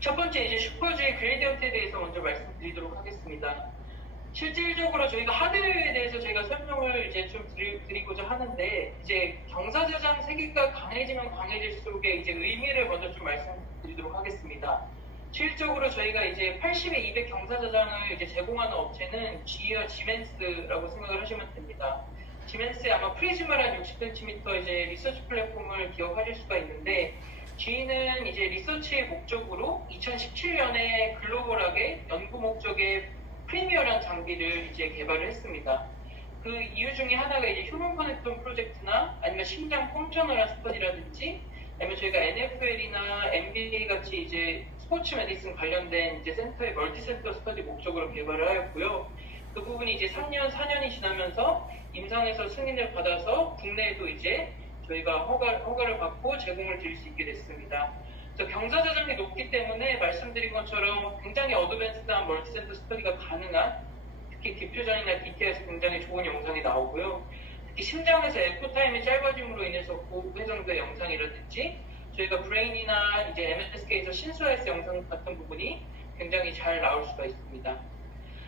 첫 번째 이제 슈퍼주의 그레디언트에 대해서 먼저 말씀드리도록 하겠습니다. 실질적으로 저희가 하드웨어에 대해서 제가 설명을 이제 좀 드리고자 하는데, 이제 경사저장 세계가 강해지면 강해질수록 이제 의미를 먼저 좀 말씀드리도록 하겠습니다. 실질적으로 저희가 이제 80에 200 경사저장을 이제 제공하는 업체는 GE와 지멘스라고 생각을 하시면 됩니다. 지멘스의 아마 프리즈마란 60cm 이제 리서치 플랫폼을 기억하실 수가 있는데, GE는 이제 리서치의 목적으로 2017년에 글로벌하게 연구 목적의 프리미어라는 장비를 이제 개발을 했습니다. 그 이유 중에 하나가 이제 휴먼 커넥션 프로젝트나 아니면 심장 펑셔널한 스터디라든지 아니면 저희가 NFL이나 NBA 같이 이제 스포츠 메디슨 관련된 이제 센터의 멀티센터 스터디 목적으로 개발을 하였고요. 그 부분이 이제 3년, 4년이 지나면서 임상에서 승인을 받아서 국내에도 이제 저희가 허가를 받고 제공을 드릴 수 있게 됐습니다. 그래서 경사저장이 높기 때문에 말씀드린 것처럼 굉장히 어드밴스드한 멀티센터 스터디가 가능한, 특히 디퓨전이나 DT에서 굉장히 좋은 영상이 나오고요. 특히 심장에서 에코타임이 짧아짐으로 인해서 고해상도의 영상이라든지 저희가 브레인이나 이제 MSK에서 신수아이스 영상 같은 부분이 굉장히 잘 나올 수가 있습니다.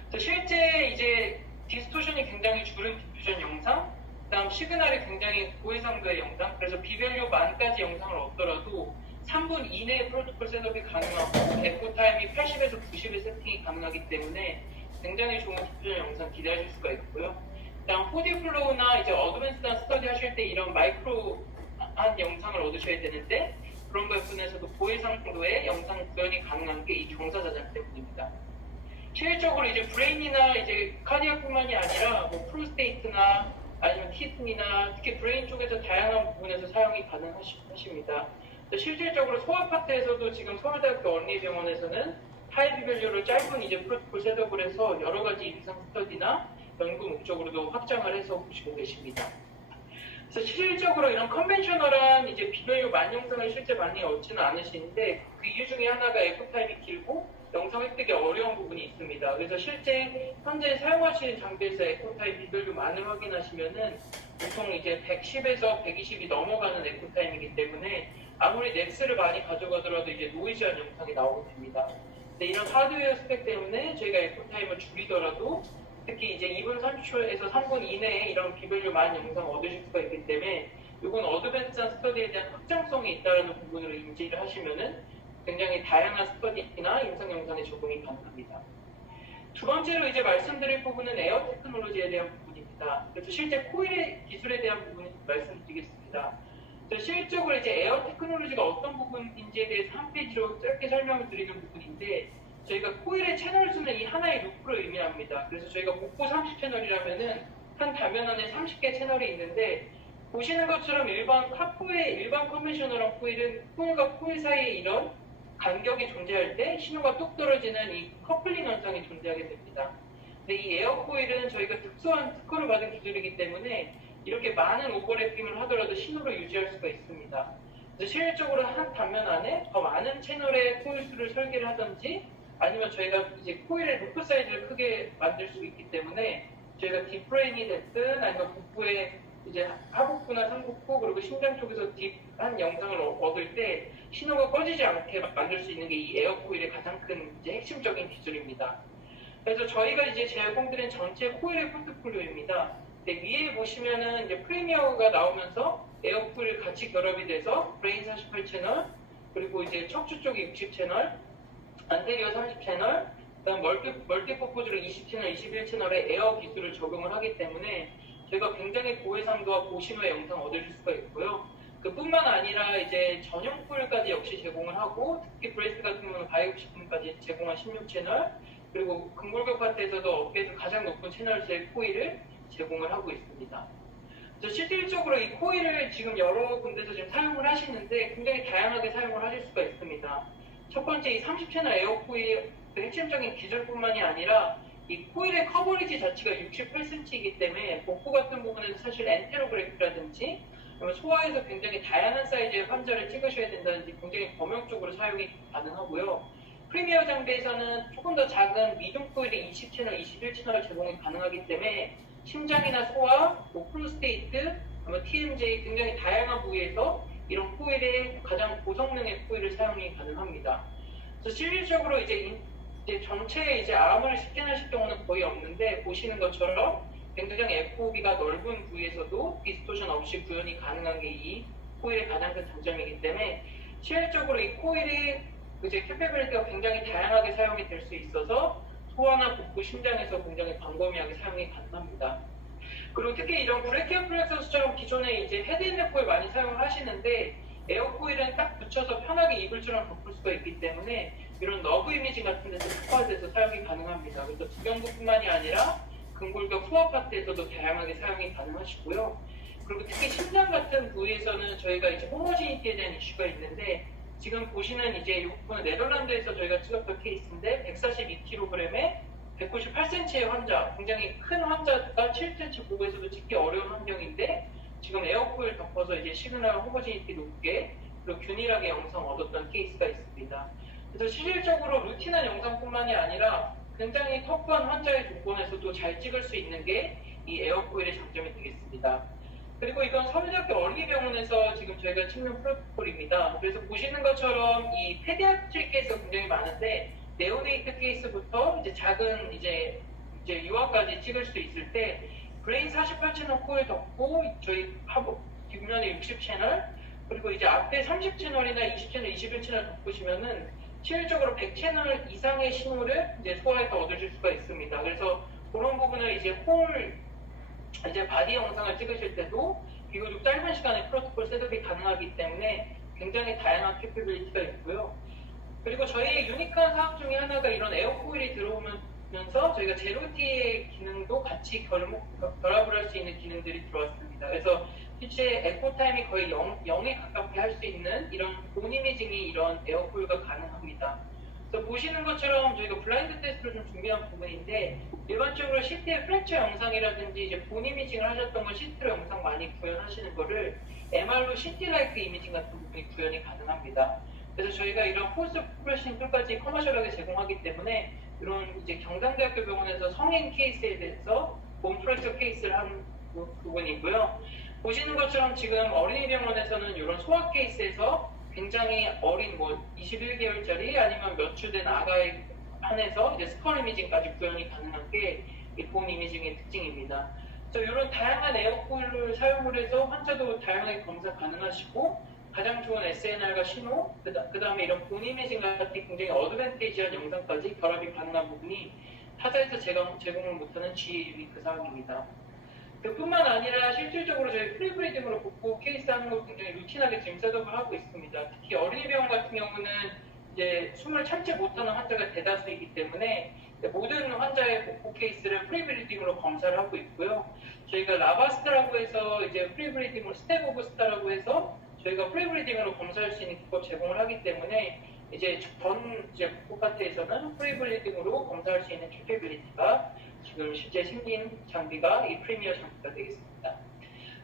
그래서 실제 이제 디스토션이 굉장히 줄은 디퓨전 영상, 그다음 시그널이 굉장히 고해상도의 영상, 그래서 비밸류 만까지 영상을 얻더라도 3분 이내에 프로토콜 셋업이 가능하고 에코타임이 80에서 90의 세팅이 가능하기 때문에 굉장히 좋은 디퓨전 영상 기대하실 수가 있고요. 그다음 4D 플로우나 이제 어드밴스한 스터디 하실 때 이런 마이크로한 영상을 얻으셔야 되는데, 그런 것분에서도 고해상도의 영상 구현이 가능한 게 이 경사저장 때문입니다. 실질적으로 이제 브레인이나 이제 카디아뿐만이 아니라 뭐 프로스테이트나 아니면 키드니나 특히 브레인 쪽에서 다양한 부분에서 사용이 가능하십니다. 실질적으로 소아 파트에서도 지금 서울대학교 언리병원에서는 하이 비밸류로 짧은 이제 프로토콜 셋업을 해서 여러 가지 임상 스터디나 연구 목적으로도 확장을 해서 보시고 계십니다. 그래서 실질적으로 이런 컨벤셔널한 이제 비밸류 만 영상을 실제 많이 얻지는 않으시는데, 그 이유 중에 하나가 에코타임이 길고 영상 획득이 어려운 부분이 있습니다. 그래서 실제 현재 사용하시는 장비에서 에코타임 비밸류 만을 확인하시면은 보통 이제 110에서 120이 넘어가는 에코타임이기 때문에 아무리 넥스를 많이 가져가더라도 이제 노이즈한 영상이 나오게 됩니다. 근데 이런 하드웨어 스펙 때문에 저희가 에코타임을 줄이더라도 특히 이제 2분 30초에서 3분 이내에 이런 비밸류 만 영상을 얻으실 수가 있기 때문에 이건 어드밴스한 스터디에 대한 확장성이 있다는 부분으로 인지를 하시면은 굉장히 다양한 스터디나 임상 영상에 적용이 가능합니다. 두 번째로 이제 말씀드릴 부분은 에어 테크놀로지에 대한 부분입니다. 그래서 실제 코일의 기술에 대한 부분을 말씀드리겠습니다. 실질적으로 이제 에어 테크놀로지가 어떤 부분인지에 대해서 한 페이지로 짧게 설명을 드리는 부분인데, 저희가 코일의 채널 수는 이 하나의 루프를 의미합니다. 그래서 저희가 복부 30채널이라면은 한 다면 안에 30개 채널이 있는데, 보시는 것처럼 일반 컨벤셔널한 코일은 코일과 코일 사이에 이런 간격이 존재할 때 신호가 뚝 떨어지는 이 커플링 현상이 존재하게 됩니다. 근데 이 에어 코일은 저희가 특수한 특허를 받은 기술이기 때문에 이렇게 많은 오버래핑을 하더라도 신호를 유지할 수가 있습니다. 그래서 실질적으로 한 단면 안에 더 많은 채널의 코일 수를 설계를 하든지 아니면 저희가 이제 코일의 루프 사이즈를 크게 만들 수 있기 때문에 저희가 딥브레인이 됐든 아니면 복부에 이제 하복부나 상복부 그리고 심장 쪽에서 딥한 영상을 얻을 때 신호가 꺼지지 않게 만들 수 있는 게 이 에어 코일의 가장 큰 이제 핵심적인 기술입니다. 그래서 저희가 이제 제공드린 전체 코일의 포트폴리오입니다. 위에 보시면은 이제 프리미어가 나오면서 에어 코일 같이 결합이 돼서 브레인 48채널, 그리고 이제 척추 쪽에 60채널, 안테리어 30채널, 그다음 멀티퍼포즈로 20채널, 21채널의 에어 기술을 적용을 하기 때문에 저희가 굉장히 고해상도와 고신호의 영상 얻으실 수가 있고요. 그뿐만 아니라 이제 전용 코일까지 역시 제공을 하고, 특히 브레스트 같은 경우는 바이오식품까지 제공한 16채널, 그리고 근골격 파트에서도 업계에서 가장 높은 채널 수의 코일을 제공을 하고 있습니다. 그래서 실질적으로 이 코일을 지금 여러 군데서 지금 사용을 하시는데 굉장히 다양하게 사용을 하실 수가 있습니다. 첫 번째 이 30채널 에어 코일의 핵심적인 기술뿐만이 아니라 이 코일의 커버리지 자체가 68cm이기 때문에 복부 같은 부분에서 사실 엔테로그래프라든지 소아에서 굉장히 다양한 사이즈의 환자를 찍으셔야 된다든지 굉장히 범용적으로 사용이 가능하고요. 프리미어 장비에서는 조금 더 작은 미중 코일의 20채널, 21채널 제공이 가능하기 때문에 심장이나 소아, 프로스테이트, TMJ 굉장히 다양한 부위에서 이런 코일의 가장 고성능의 코일을 사용이 가능합니다. 그래서 실질적으로 이제 전체 이제 암을 스캔하실 경우는 거의 없는데 보시는 것처럼 굉장히 FOB가 넓은 부위에서도 디스토션 없이 구현이 가능한 게 이 코일의 가장 큰 장점이기 때문에 실질적으로 이 코일이 이제 캐패빌리티가 굉장히 다양하게 사용이 될 수 있어서 소아나 복부, 심장에서 굉장히 광범위하게 사용이 가능합니다. 그리고 특히 이런 브레키얼 플렉서스처럼 기존에 이제 헤드앤넥 코일 많이 사용을 하시는데 에어 코일은 딱 붙여서 편하게 이불처럼 덮을 수가 있기 때문에 이런 너브 이미징 같은 데서 특화돼서 사용이 가능합니다. 그래서 두경부뿐만이 아니라 근골격 소아 파트에서도 다양하게 사용이 가능하시고요. 그리고 특히 심장 같은 부위에서는 저희가 이제 호모지니티에 대한 이슈가 있는데 지금 보시는 이제 이 부분은 네덜란드에서 저희가 찍었던 케이스인데 142kg에 198cm의 환자, 굉장히 큰 환자가 7cm 보고에서도 찍기 어려운 환경인데 지금 에어코일 덮어서 이제 시그널 호모지니티 높게 그리고 균일하게 영상 얻었던 케이스가 있습니다. 그래서 실질적으로 루틴한 영상뿐만이 아니라 굉장히 터프한 환자의 조건에서도 잘 찍을 수 있는 게 이 에어코일의 장점이 되겠습니다. 그리고 이건 서울대학교 어린이병원에서 지금 저희가 찍는 프로토콜입니다. 그래서 보시는 것처럼 이 페디아트릭 케이스가 굉장히 많은데 네오네이트 케이스부터 이제 작은 이제 유아까지 찍을 수 있을 때 브레인 48채널 코일 덮고 저희 뒷면에 60채널 그리고 이제 앞에 30채널이나 20채널, 21채널 덮으시면은 실질적으로 100채널 이상의 신호를 이제 소아에서 얻으실 수가 있습니다. 그래서 그런 부분을 이제 이제 바디 영상을 찍으실 때도 비교적 짧은 시간에 프로토콜 셋업이 가능하기 때문에 굉장히 다양한 캐피빌리티가 있고요. 그리고 저희의 유니크한 사업 중에 하나가 이런 에어코일이 들어오면서 저희가 제로티의 기능도 같이 결합을 할 수 있는 기능들이 들어왔습니다. 그래서 실제 에코 타임이 거의 0에 가깝게 할 수 있는 이런 본 이미징이 이런 에어코일과 가능합니다. 그래서 보시는 것처럼 저희가 블라인드 테스트를 좀 준비한 부분인데 일반적으로 CT의 프랙처 영상이라든지 이제 본 이미징을 하셨던 걸 CT로 영상 많이 구현하시는 거를 MR로 CT-like 이미징 같은 부분이 구현이 가능합니다. 그래서 저희가 이런 포스트 프로세싱 툴까지 커머셜하게 제공하기 때문에 이런 이제 경상대학교 병원에서 성인 케이스에 대해서 본 프랙처 케이스를 한 부분이고요. 보시는 것처럼 지금 어린이병원에서는 이런 소아 케이스에서 굉장히 어린 21개월짜리 아니면 몇 주 된 아가에 한해서 이제 스컬 이미징까지 구현이 가능한 게 이 본 이미징의 특징입니다. 그래서 이런 다양한 에어코일을 사용을 해서 환자도 다양하게 검사 가능하시고 가장 좋은 SNR과 신호, 그 다음에 이런 본 이미징 같은 굉장히 어드밴티지한 영상까지 결합이 가능한 부분이 타사에서 제공을 못하는 GA 유니크 사항입니다. 그뿐만 아니라 실질적으로 저희 프리브리딩으로 복구 케이스 하는 걸 굉장히 루틴하게 지금 셋업을 하고 있습니다. 특히 어린이병원 같은 경우는 이제 숨을 참지 못하는 환자가 대다수이기 때문에 모든 환자의 복구 케이스를 프리브리딩으로 검사를 하고 있고요. 저희가 라바스타라고 해서 이제 프리브리딩으로 스텝 오브 스타라고 해서 저희가 프리브리딩으로 검사할 수 있는 기법 제공을 하기 때문에 이제 복구 파트에서는 프리브리딩으로 검사할 수 있는 캐패빌리티가 지금 실제 생긴 장비가 이 프리미어 장비가 되겠습니다.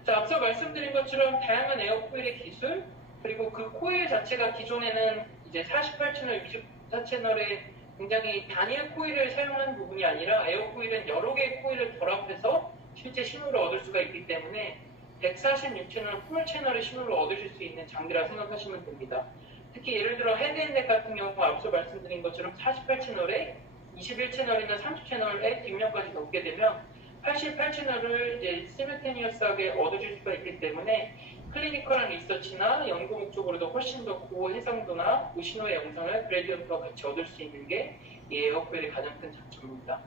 자, 앞서 말씀드린 것처럼 다양한 에어코일의 기술 그리고 그 코일 자체가 기존에는 이제 48채널, 24채널의 굉장히 단일 코일을 사용하는 부분이 아니라 에어코일은 여러 개의 코일을 결합해서 실제 신호를 얻을 수가 있기 때문에 146채널 풀 채널의 신호를 얻으실 수 있는 장비라 생각하시면 됩니다. 특히 예를 들어 헤드앤넥 같은 경우 앞서 말씀드린 것처럼 48채널에 21채널이나 30채널의 뒷면까지 넣게 되면 88채널을 이제 시뮬테니어스하게 얻으실 수가 있기 때문에 클리니컬한 리서치나 연구 목적으로도 훨씬 더 고해상도나 고신호의 영상을 그레디언트와 같이 얻을 수 있는 게 이 에어코일의 가장 큰 장점입니다.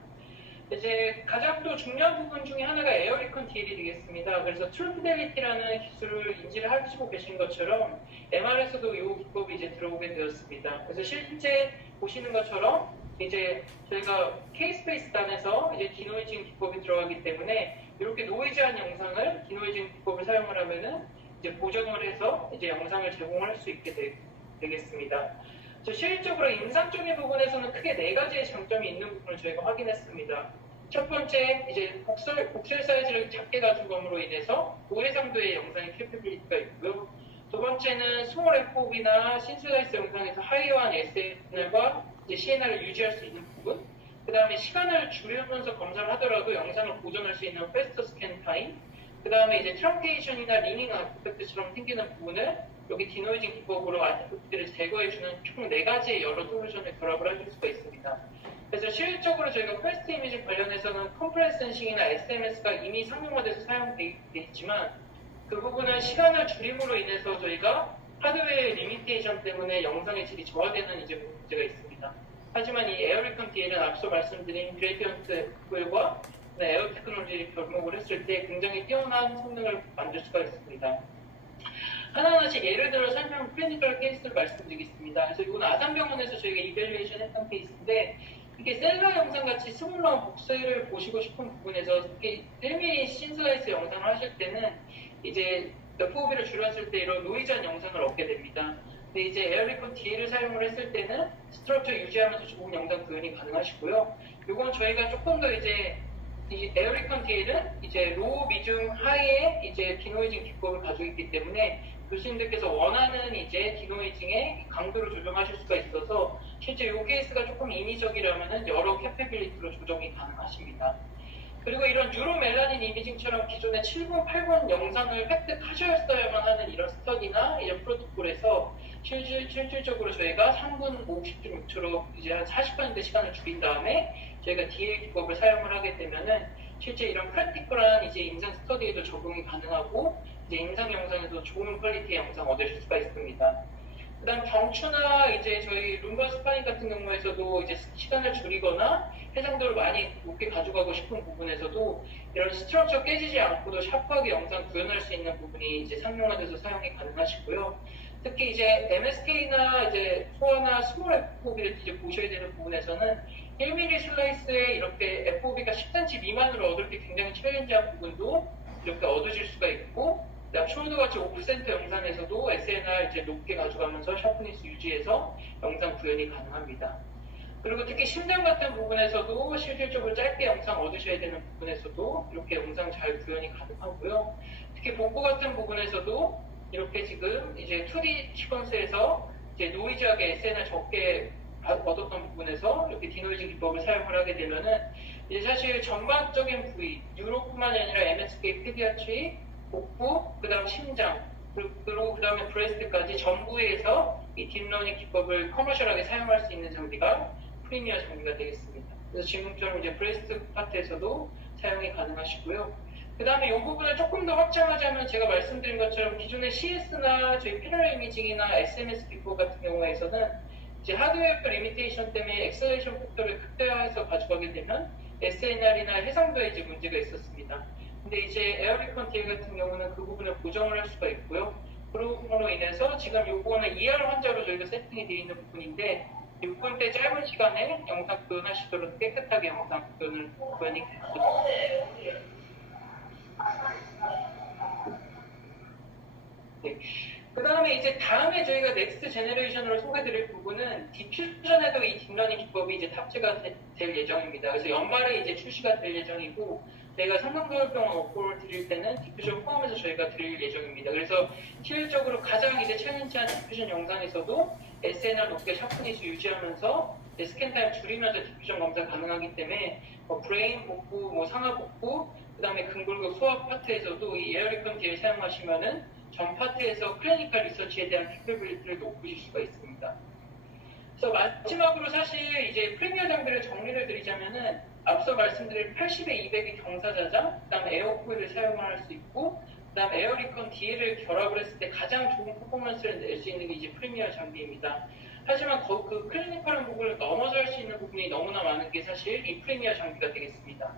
이제 가장 또 중요한 부분 중에 하나가 에어리컨 DL이 되겠습니다. 그래서 트루피델리티라는 기술을 인지를 하시고 계신 것처럼 MR에서도 이 기법이 이제 들어오게 되었습니다. 그래서 실제 보시는 것처럼 이제 저희가 K-스페이스 단에서 이제 디노이징 기법이 들어가기 때문에 이렇게 노이즈한 영상을 디노이징 기법을 사용을 하면은 이제 보정을 해서 이제 영상을 제공할 수 있게 되겠습니다. 실질적으로 임상적인 부분에서는 크게 4가지의 장점이 있는 부분을 저희가 확인했습니다. 첫 번째, 이제 복셀 사이즈를 작게 가진 것으로 인해서 고해상도의 영상의 캐패빌리티가 있고요. 두 번째는 스몰 FOV나 신슬라이스 영상에서 하이어한 SNR과 CNR을 유지할 수 있는 부분. 그 다음에 시간을 줄이면서 검사를 하더라도 영상을 보존할 수 있는 패스트 스캔 타임. 그 다음에 이제 트렁케이션이나 리닝 아스펙트처럼 생기는 부분을 여기 디노이징 기법으로 아티클들을 제거해주는 총 4가지의 여러 솔루션을 결합을 해줄 수가 있습니다. 그래서 실질적으로 저희가 퍼스트 이미지 관련해서는 컴프레스 센싱이나 SMS가 이미 상용화돼서 사용되어 있지만 그 부분은 시간을 줄임으로 인해서 저희가 하드웨어의 리미테이션 때문에 영상의 질이 저하되는 이제 문제가 있습니다. 하지만 이 에어리컨 DL은 앞서 말씀드린 그레디언트 FL과 에어 테크놀로지를 접목을 했을 때 굉장히 뛰어난 성능을 만들 수가 있습니다. 하나하나씩 예를 들어 설명 클리니컬 케이스를 말씀드리겠습니다. 그래서 이건 아산병원에서 저희가 이밸리에이션 했던 케이스인데 이게 셀러 영상 같이 스몰러한 복사를 보시고 싶은 부분에서 특히 1mm 신슬라이스 영상을 하실 때는 이제 FOV를 줄였을 때 이런 노이즈한 영상을 얻게 됩니다. 근데 이제 에어리콘 DL을 사용을 했을 때는 스트럭처 유지하면서 좋은 영상 구현이 가능하시고요. 이건 저희가 조금 더 이제 이 에어리컨 DL은 이제 로우, 미중, 하이의 이제 디노이징 기법을 가지고 있기 때문에 교수님들께서 원하는 이제 디노이징의 강도를 조정하실 수가 있어서 실제 이 케이스가 조금 인위적이라면은 여러 캐패빌리티로 조정이 가능하십니다. 그리고 이런 뉴로멜라닌 이미징처럼 기존의 7분, 8분 영상을 획득하셨어야만 하는 이런 스터디나 이런 프로토콜에서 실질적으로 저희가 3분 50.6초로 이제 한 40% 시간을 줄인 다음에 저희가 DL 기법을 사용을 하게 되면은 실제 이런 프랙티컬한 이제 임상 스터디에도 적용이 가능하고 이제 임상 영상에도 좋은 퀄리티의 영상 얻으실 수가 있습니다. 그다음 경추나 이제 저희 룸바 스파인 같은 경우에서도 이제 시간을 줄이거나 해상도를 많이 높게 가져가고 싶은 부분에서도 이런 스트럭처 깨지지 않고도 샤프하게 영상 구현할 수 있는 부분이 이제 상용화돼서 사용이 가능하시고요. 특히 이제 MSK나 이제 소아나 스몰 FOV를 이제 보셔야 되는 부분에서는 1mm 슬라이스에 이렇게 FOV가 10cm 미만으로 얻을 게 굉장히 챌린지한 부분도 이렇게 얻으실 수가 있고, 숄더 같이 5% 영상에서도 SNR 이제 높게 가져가면서 샤프니스 유지해서 영상 구현이 가능합니다. 그리고 특히 심장 같은 부분에서도 실질적으로 짧게 영상 얻으셔야 되는 부분에서도 이렇게 영상 잘 구현이 가능하고요. 특히 복부 같은 부분에서도 이렇게 지금 이제 2D 시퀀스에서 이제 노이즈하게 SNR 적게 얻었던 부분에서 이렇게 디노이징 기법을 사용을 하게 되면은 이제 사실 전반적인 부위, 뉴로뿐만이 아니라 MSK, 페디아트리, 복부, 그 다음 심장, 그리고 그 다음에 브레스트까지 전부에서 이 딥러닝 기법을 커머셜하게 사용할 수 있는 장비가 프리미어 장비가 되겠습니다. 그래서 지금처럼 이제 브레스트 파트에서도 사용이 가능하시고요. 그 다음에 이 부분을 조금 더 확장하자면 제가 말씀드린 것처럼 기존의 CS나 저희 패널 이미징이나 SMS 기법 같은 경우에서는 이제 하드웨어 리미테이션 때문에 엑셀레이션 팩터를 극대화해서 가져가게 되면 SNR이나 해상도에 이제 문제가 있었습니다. 근데 이제 에어리컨 DL 같은 경우는 그 부분을 보정을 할 수가 있고요. 그로 인해서 지금 요거는 ER 환자로 저희가 세팅이 되어 있는 부분인데 6분대 짧은 시간에 영상 구현하시도록 깨끗하게 영상 구현이 됩니다. 네. 그 다음에 이제 다음에 저희가 넥스트 제너레이션으로 소개드릴 부분은 디퓨전에도 이 딥러닝 기법이 이제 탑재가 될 예정입니다. 그래서 연말에 이제 출시가 될 예정이고 저희가 삼성서울병원 오포를 드릴 때는 디퓨전 포함해서 저희가 드릴 예정입니다. 그래서 실질적으로 가장 이제 챌린지한 디퓨전 영상에서도 SNR 높게 샤프니스 유지하면서 스캔 타임 줄이면서 디퓨전 검사 가능하기 때문에 브레인 복부, 상하 복부, 그 다음에 근골격 소화 파트에서도 이 에어리컨 DL 사용하시면은 전 파트에서 클리니컬 리서치에 대한 캐퍼빌리티를 높이실 수가 있습니다. 그래서 마지막으로 사실 이제 프리미어 장비를 정리를 드리자면은 앞서 말씀드린 80에 200의 경사자장, 그 다음에 에어코일을 사용을 할 수 있고, 그 다음 에어리컨 DL을 결합을 했을 때 가장 좋은 퍼포먼스를 낼 수 있는 게 이제 프리미어 장비입니다. 하지만 그 클리니컬한 부분을 넘어서 할 수 있는 부분이 너무나 많은 게 사실 이 프리미어 장비가 되겠습니다.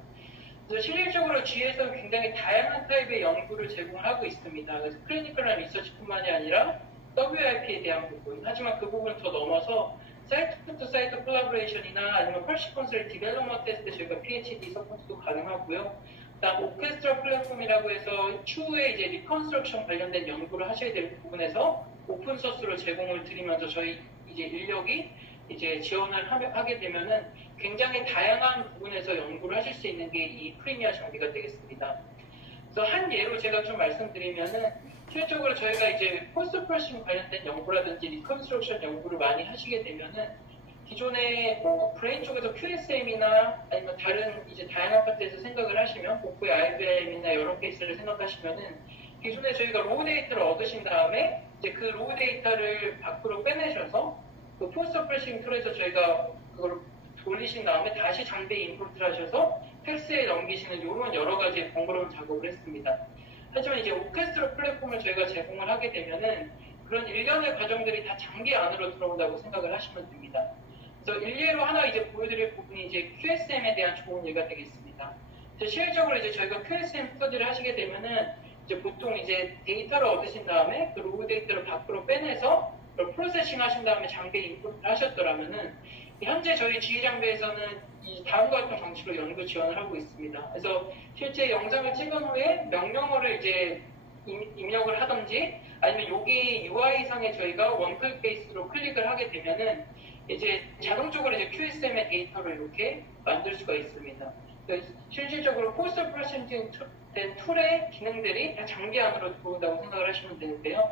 그래서 실질적으로 G에서 굉장히 다양한 타입의 연구를 제공을 하고 있습니다. 그래서 클리니컬한 리서치뿐만이 아니라 WIP에 대한 부분, 하지만 그 부분을 더 넘어서 사이트 투 사이트 콜라보레이션이나 아니면 펄시컨스를 디벨로먼트 했을 때 저희가 PhD 서포트도 가능하고요. 그다음 오케스트라 플랫폼이라고 해서 추후에 이제 리컨스트럭션 관련된 연구를 하셔야 될 부분에서 오픈 소스로 제공을 드리면서 저희 이제 인력이 이제 지원을 하게 되면은 굉장히 다양한 부분에서 연구를 하실 수 있는 게 이 프리미어 장비가 되겠습니다. 그래서 한 예로 제가 좀 말씀드리면은 실질적으로 저희가 이제 포스트 프로세싱 관련된 연구라든지 리컨스트럭션 연구를 많이 하시게 되면은 기존에 브레인 쪽에서 QSM이나 아니면 다른 이제 다양한 파트에서 생각을 하시면 복부의 IBM이나 여러 케이스를 생각하시면은 기존에 저희가 로우 데이터를 얻으신 다음에 이제 그 로우 데이터를 밖으로 빼내셔서 그 포스트 프로세싱 툴에서 저희가 그걸 돌리신 다음에 다시 장비에 인포트를 하셔서 팩스에 넘기시는 이런 여러 가지 번거로운 작업을 했습니다. 하지만 이제 오케스트라 플랫폼을 저희가 제공을 하게 되면은 그런 일련의 과정들이 다 장비 안으로 들어온다고 생각을 하시면 됩니다. 그래서 일례로 하나 이제 보여드릴 부분이 이제 QSM에 대한 좋은 예가 되겠습니다. 실질적으로 이제 저희가 QSM 스터디를 하시게 되면은 이제 보통 이제 데이터를 얻으신 다음에 그 로그 데이터를 밖으로 빼내서 그걸 프로세싱 하신 다음에 장비에 인풋을 하셨더라면은 현재 저희 지휘장비에서는 이 다음과 같은 방식으로 연구 지원을 하고 있습니다. 그래서 실제 영상을 찍은 후에 명령어를 이제 입력을 하든지 아니면 여기 UI상에 저희가 원클릭 베이스로 클릭을 하게 되면은 이제 자동적으로 이제 QSM의 데이터를 이렇게 만들 수가 있습니다. 실질적으로 포스트 프로세싱 된 툴의 기능들이 다 장비 안으로 들어온다고 생각을 하시면 되는데요.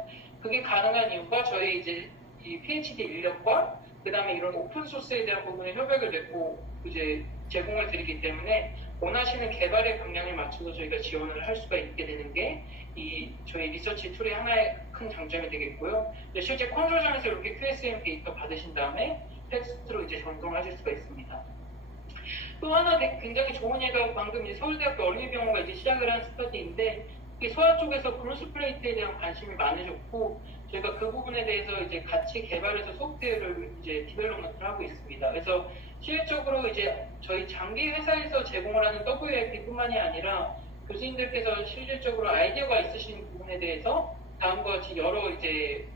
그게 가능한 이유가 저희 이제 이 PhD 인력과 그 다음에 이런 오픈소스에 대한 부분에 협약을 맺고 이제 제공을 드리기 때문에 원하시는 개발의 방향을 맞춰서 저희가 지원을 할 수가 있게 되는 게 이 저희 리서치 툴의 하나의 큰 장점이 되겠고요. 실제 콘솔장에서 이렇게 QSM 데이터 받으신 다음에 텍스트로 이제 전송하실 수가 있습니다. 또 하나 굉장히 좋은 예가 방금 이제 서울대학교 어린이병원가 이제 시작을 한 스터디인데 소아 쪽에서 그로스 플레이트에 대한 관심이 많으셨고 저희가 그 부분에 대해서 이제 같이 개발해서 소프트웨어를 이제 디벨롭먼트를 하고 있습니다. 그래서 실질적으로 이제 저희 장비 회사에서 제공을 하는 WLP뿐만이 아니라 교수님들께서 실질적으로 아이디어가 있으신 부분에 대해서 다음과 같이 여러 이제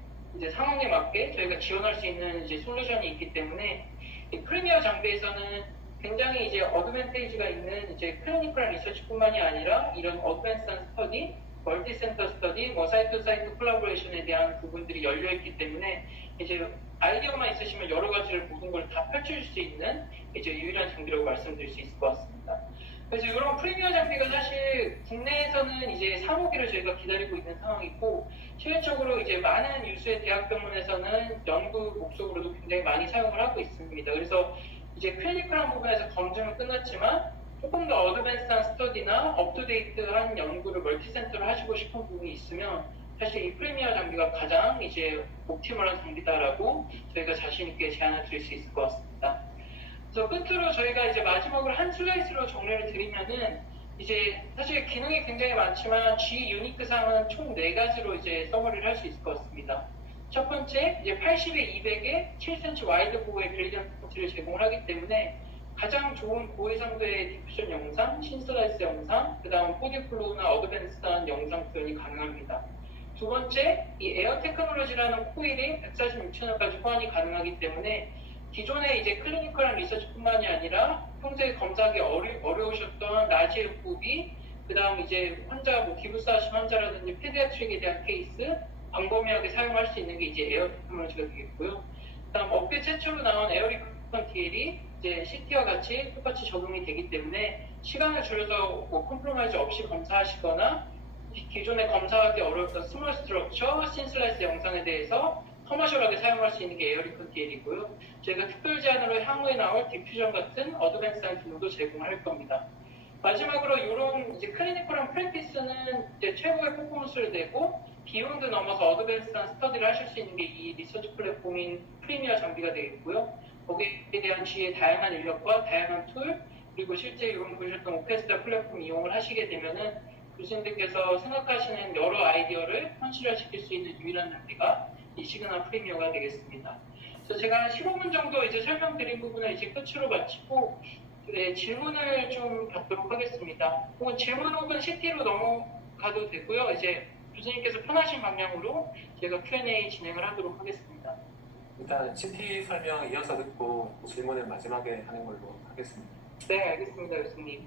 상황에 맞게 저희가 지원할 수 있는 이제 솔루션이 있기 때문에 이 프리미어 장비에서는 굉장히 이제 어드밴테이지가 있는 이제 클리니컬 리서치뿐만이 아니라 이런 어드밴스한 스터디, 멀티센터 스터디, 뭐 사이트 사이트 콜라보레이션에 대한 부분들이 열려 있기 때문에 이제 아이디어만 있으시면 여러 가지를 모든 걸 다 펼칠 수 있는 이제 유일한 장비라고 말씀드릴 수 있을 것 같습니다. 그래서 이런 프리미어 장비가 사실 국내에서는 이제 사모기를 저희가 기다리고 있는 상황이고 실질적으로 이제 많은 유수의 대학병원에서는 연구 목적으로도 굉장히 많이 사용을 하고 있습니다. 그래서 이제 클리니컬한 부분에서 검증은 끝났지만 조금 더 어드밴스한 스터디나 업투데이트한 연구를 멀티센터로 하시고 싶은 부분이 있으면 사실 이 프리미어 장비가 가장 이제 옵티멀한 장비다라고 저희가 자신 있게 제안을 드릴 수 있을 것 같습니다. 그래서 끝으로 저희가 이제 마지막으로 한 슬라이스로 정리를 드리면은 이제 사실 기능이 굉장히 많지만 G 유니크 사항은 총 4가지로 이제 서머리를 할 수 있을 것 같습니다. 첫 번째, 이제 80에 200에 7cm 와이드 보호의 그레디언트를 제공을 하기 때문에 가장 좋은 고해상도의 디퓨전 영상, 신슬라이스 영상, 그 다음 포디플로우나 어드밴스한 영상 표현이 가능합니다. 두 번째, 이 에어 테크놀로지라는 코일이 146채널까지 호환이 가능하기 때문에 기존의 이제 클리니컬한 리서치뿐만이 아니라 평소에 검사하기 어려우셨던 라지 호흡이 그 다음 이제 환자, 뭐 기부스하신 환자라든지 페디아트릭에 대한 케이스 광범위하게 사용할 수 있는 게 이제 에어 테크놀로지가 되겠고요. 그다음 업계 최초로 나온 에어리컨 TL이 이제 CT와 같이 똑같이 적용이 되기 때문에 시간을 줄여서 뭐 컴프로마이즈 없이 검사하시거나 기존에 검사하기 어려웠던 스몰 스트럭처, 신슬라이스 영상에 대해서 커머셜하게 사용할 수 있는 게 에어리컨 TL이고요. 저희가 특별 제안으로 향후에 나올 디퓨전 같은 어드밴스한 기능도 제공할 겁니다. 마지막으로 이런 이제 클리니컬한 프랙티스는 이제 최고의 퍼포먼스를 내고 비용도 넘어서 어드밴스한 스터디를 하실 수 있는 게 이 리서치 플랫폼인 프리미어 장비가 되겠고요. 거기에 대한 G의 다양한 인력과 다양한 툴, 그리고 실제 이런 보셨던 오케스트라 플랫폼 이용을 하시게 되면은 교수님들께서 생각하시는 여러 아이디어를 현실화시킬 수 있는 유일한 장비가 이 시그널 프리미어가 되겠습니다. 그래서 제가 한 15분 정도 이제 설명드린 부분을 이제 끝으로 마치고 네, 질문을 좀 받도록 하겠습니다. 혹은 질문 혹은 CT로 넘어가도 되고요. 이제 교수님께서 편하신 방향으로 제가 Q&A 진행을 하도록 하겠습니다. 일단 CT 설명 이어서 듣고 질문을 마지막에 하는 걸로 하겠습니다. 네, 알겠습니다, 교수님.